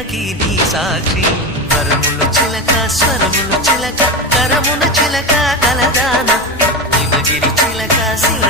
ప్రేమకి నీ సాక్షి వరముల చిలక స్వరముల చిలక కరమున చిలక కలదాన హిమగిరి చిలక శిల